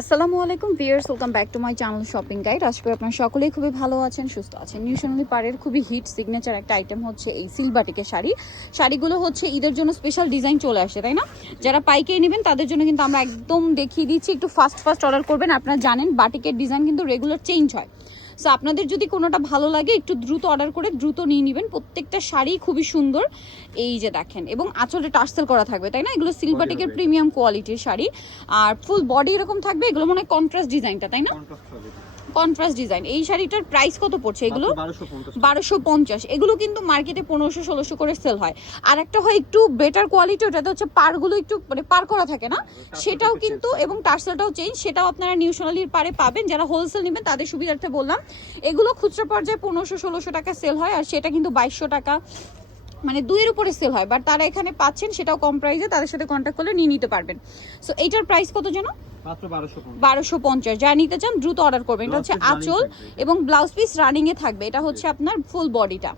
আসসালামু আলাইকুম viewers welcome back to my channel shopping guide. আশা করি আপনারা সকলেই খুবই ভালো আছেন, সুস্থ আছেন। নিউ সোনালি পাড়ের খুবই হিট সিগনেচার একটা আইটেম হচ্ছে এই সিলবাটিকের শাড়ি। শাড়িগুলো হচ্ছে ঈদের জন্য স্পেশাল ডিজাইন চলে আসে, তাই না? যারা পাইকারি নেবেন, তাদের জন্য কিন্তু আমরা একদম দেখিয়ে দিচ্ছি। একটু ফাস্ট ফাস্ট অর্ডার করবেন, আপনারা জানেন বাটিকের ডিজাইন কিন্তু রেগুলার চেঞ্জ হয়। সো আপনাদের যদি কোনোটা ভালো লাগে একটু দ্রুত অর্ডার করে দ্রুত নিয়ে নেবেন। প্রত্যেকটা শাড়ি খুবই সুন্দর। এই যে দেখেন এবং আঁচলে টার্সেল করা থাকবে তাই না? এগুলো সিলবাটিকের প্রিমিয়াম কোয়ালিটির শাড়ি। আর ফুল বডি এরকম থাকবে এগুলো মনে হয় কন্ট্রাস্ট ডিজাইনটা তাই না? Contrast design. এই শাড়িটার প্রাইস কত পড়ছে এগুলো? বারোশো পঞ্চাশ এগুলো কিন্তু মার্কেটে পনেরোশো ষোলোশো করে সেল হয়। আর একটা হয় একটু বেটার কোয়ালিটি ওটাতে হচ্ছে পারগুলো একটু মানে পার করা থাকে না সেটাও কিন্তু এবং টার্সেলটাও চেঞ্জ সেটাও আপনারা নিউ সোনালির পারে পাবেন। যারা হোলসেল নেবেন তাদের সুবিধার্থে বললাম। এগুলো খুচরা পর্যায়ে পনেরোশো ষোলোশো টাকা সেল হয় আর সেটা কিন্তু বাইশশো টাকা। মানে দুইয়ের উপরে সেল হয় বাট তারা এখানে পাচ্ছেন সেটাও কম প্রাইসে তাদের সাথে কন্ট্যাক্ট করলে নিয়ে নিতে পারবেন। সো এইটার প্রাইস কত যেন? বারোশো পঞ্চাশ। যা নিতে চান দ্রুত অর্ডার করবেন। এটা হচ্ছে আঁচল এবং ব্লাউজ পিস রানিং এ থাকবে। এটা হচ্ছে আপনার ফুল বডিটা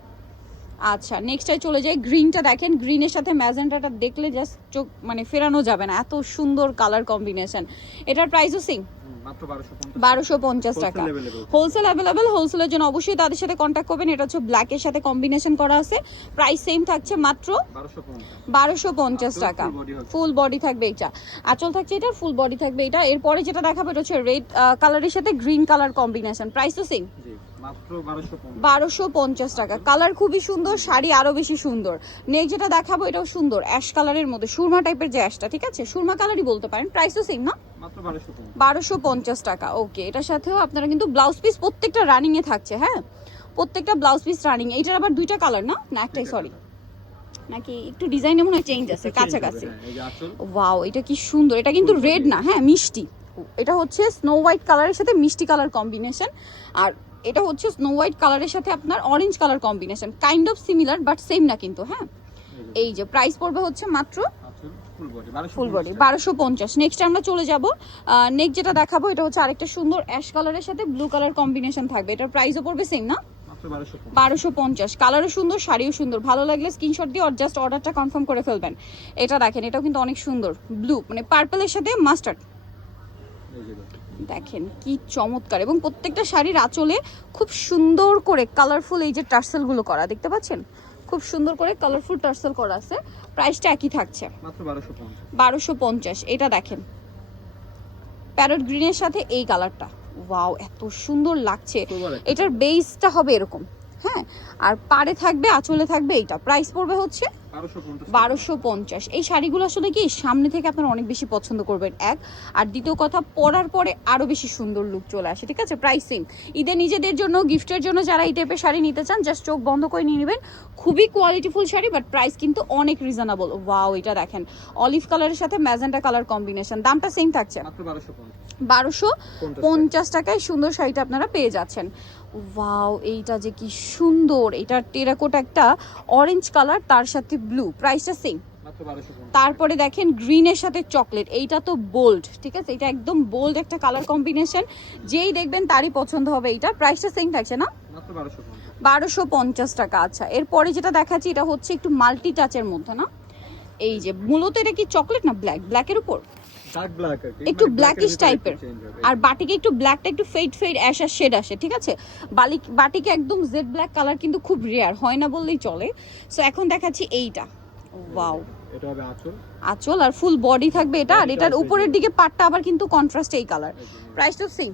আচ্ছা নেক্সটে চলে যাই। গ্রিনটা দেখেন গ্রিনের সাথে ম্যাজেন্টাটা দেখলে জাস্ট চোখ মানে ফেরানো যাবে না। এত সুন্দর কালার কম্বিনেশন এটার প্রাইসও সেম বারোশো পঞ্চাশ। টাকা। হোলসেল অ্যাভেলেবেল হোলসেলের জন্য অবশ্যই তাদের সাথে কন্ট্যাক্ট করবেন। এটা হচ্ছে ব্ল্যাকের সাথে কম্বিনেশন করা আছে। প্রাইস সেম থাকছে মাত্র বারোশো পঞ্চাশ। টাকা। ফুল বডি থাকবে এটা। আঁচল থাকছে এটা ফুল বডি থাকবে এটা। এরপরে যেটা দেখাবে এটা হচ্ছে রেড কালারের সাথে গ্রিন কালার কম্বিনেশন প্রাইস তো সেম বারোশো পঞ্চাশ। টাকা। কালার খুবই সুন্দর শাড়ি আরও বেশি সুন্দর। নেক্সট যেটা দেখাবো এটাও সুন্দর। অ্যাশ কালারের মধ্যে সুরমা টাইপের যে অ্যাশটা ঠিক আছে? সুরমা কালারই বলতে পারেন প্রাইস তো সেম না? বারোশো পঞ্চাশ। টাকা ওকে এটার সাথেও আপনারা কিন্তু ব্লাউজ পিস প্রত্যেকটা রানিং এ থাকছে হ্যাঁ? প্রত্যেকটা ব্লাউজ পিস রানিং এইটার আবার দুইটা কালার না? না একটাই সরি নাকি একটু ডিজাইনে মনে হয় চেঞ্জ আছে কাছাকাছি। হ্যাঁ, ওয়াও এটা কি সুন্দর। এটা কিন্তু রেড না হ্যাঁ মিষ্টি। এটা হচ্ছে স্নো হোয়াইট কালারের সাথে মিষ্টি কালার কম্বিনেশন আর এটা হচ্ছে স্নো হোয়াইট কালারের সাথে আপনার orange colour combination kind of similar but same না কিন্তু হ্যাঁ? এই যে প্রাইস পড়বে হচ্ছে মাত্র ফুল বডি বারোশো পঞ্চাশ। নেক্সট আমরা চলে যাব। নেক্সট যেটা দেখাবো এটা হচ্ছে আরেকটা সুন্দর অ্যাশ কালারের সাথে ব্লু কালার কম্বিনেশন থাকবে। এটার প্রাইসও পড়বে সেম না? বারোশো পঞ্চাশ। কালারও সুন্দর শাড়িও সুন্দর। ভালো লাগলে স্ক্রিনশট দিয়ে জাস্ট অর্ডারটা কনফার্ম করে ফেলবেন। এটা দেখেন এটাও কিন্তু অনেক সুন্দর। ব্লু মানে পার্পলের সাথে মাস্টার্ড দেখুন। কি চমৎকার। এবং প্রত্যেকটা শাড়ির আঁচলে খুব সুন্দর করে কালারফুল এই যে টার্সেলগুলো করা দেখতে পাচ্ছেন? খুব সুন্দর করে কালারফুল টার্সেল করা আছে। প্রাইসটা একই থাকছে। বারোশো পঞ্চাশ। এটা দেখেন। প্যারট গ্রিনের সাথে এই কালারটা ওয়াও এত সুন্দর লাগছে। এটার বেসটা হবে এরকম হ্যাঁ? আর পাড়ে থাকবে আঁচলে থাকবে এইটা। প্রাইস পড়বে হচ্ছে বারোশো পঞ্চাশ এই শাড়িগুলো আসলে কি সামনে থেকে আপনারা অনেক বেশি পছন্দ করবেন এক। আর দ্বিতীয় কথা পরার পরে আরও বেশি সুন্দর লুক চলে আসে ঠিক আছে? প্রাইস সেম ঈদের নিজেদের জন্য গিফটের জন্য যারা এই টাইপের শাড়ি নিতে চান জাস্ট চোখ বন্ধ করে নিয়ে নেবেন। খুবই কোয়ালিটিফুল শাড়ি বাট প্রাইস কিন্তু অনেক রিজনেবল ওয়াও এটা দেখেন। অলিভ কালারের সাথে ম্যাজেন্টা কালার কম্বিনেশন দামটা সেম থাকছে। বারোশো পঞ্চাশ। টাকায় সুন্দর শাড়িটা আপনারা পেয়ে যাচ্ছেন। ওয়াও এইটা যে কি সুন্দর। এটা টেরাকোট একটা অরেঞ্জ কালার তার সাথে ব্লু প্রাইসটা সেম তারপরে দেখেন গ্রিনের সাথে চকলেট এইটা তো বোল্ড ঠিক আছে? এটা একদম বোল্ড একটা কালার কম্বিনেশন যেই দেখবেন তারই পছন্দ হবে এইটা। প্রাইসটা সেম থাকছে না? বারোশো পঞ্চাশ। বারোশো পঞ্চাশ টাকা আচ্ছা। এরপরে যেটা দেখাচ্ছি এটা হচ্ছে একটু মাল্টি টাচের মধ্যে না? এই যে মূলত এটা কি চকলেট না ব্ল্যাক ব্ল্যাকের উপর? একটু ব্ল্যাকিশ change হবে। আর বাটিকে একটু ব্ল্যাকটা একটু ফেড ফেড অ্যাশ আর শেড আসে ঠিক আছে? বালি বাটিকে একদম জেড ব্ল্যাক কালার কিন্তু খুব রেয়ার হয় না বললেই চলে। সো এখন দেখাচ্ছি এইটা। ওয়াও এটা হবে আঁচল। আঁচল আর ফুল বডি থাকবে এটা আর এটার উপরের দিকে পাটটা আবার কিন্তু কন্ট্রাস্ট এই কালার প্রাইস তো সেম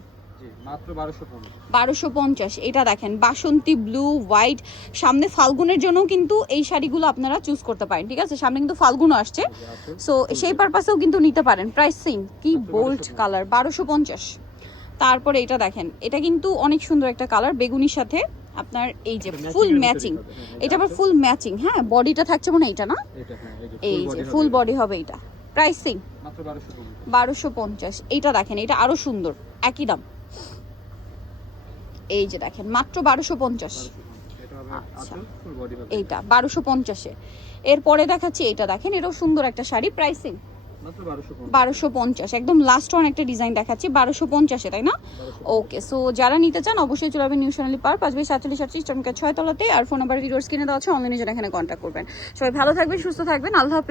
বারোশো পঞ্চাশ। এটা দেখেন বাসন্তী ব্লু হোয়াইট সামনে ফাল্গুনের জন্য কিন্তু এই শাড়িগুলো আপনারা চুজ করতে পারেন ঠিক আছে? সামনে কিন্তু ফাল্গুনও আসছে। সো সেই পারপাসেও কিন্তু নিতে পারেন প্রাইস সেম কি বোল্ড কালার বারোশো পঞ্চাশ। তারপরে এটা দেখেন এটা কিন্তু অনেক সুন্দর একটা কালার বেগুনির সাথে আপনার এই যে ফুল ম্যাচিং এটা আবার ফুল ম্যাচিং হ্যাঁ? বডিটা থাকছে মনে এটা না? হ্যাঁ এই যে ফুল বডি হবে। এটা। প্রাইস সেম বারোশো পঞ্চাশ। এইটা দেখেন এটা আরও সুন্দর একই দাম। এই যে দেখেন মাত্র বারোশো পঞ্চাশ। আচ্ছা। এইটা বারোশো পঞ্চাশে। এরপরে দেখাচ্ছি এটা দেখেন এটাও সুন্দর একটা শাড়ি প্রাইসিং বারোশো পঞ্চাশ। একদম লাস্ট ওয়ান একটা ডিজাইন দেখাচ্ছি বারোশো পঞ্চাশে তাই না? ওকে সো যারা নিতে চান অবশ্যই চলে যাবেন নিউ সোনালি পার পাঁচ বাই সাতচল্লিশ আটত্রিশ চমকা ছয় তলাতে আর ফোন নাম্বার ভিডিওস কিনে দেওয়া আছে অনলাইনে যারা এখানে কন্ট্যাক্ট করবেন। সবাই ভালো থাকবেন সুস্থ থাকবেন আল্লাহ হাফেজ।